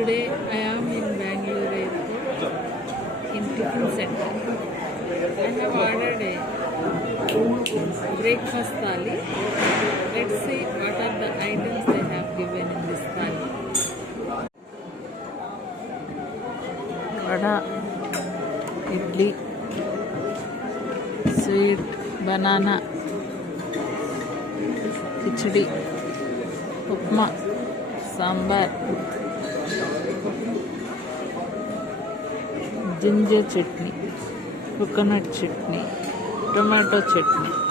Today I am in Bangalore airport in tiffin center. I have ordered a breakfast thali. Let's see what are the items they have given in this thali. Vada, idli, sweet, banana, khichdi, upma, sambar, ginger chutney, coconut chutney, tomato chutney.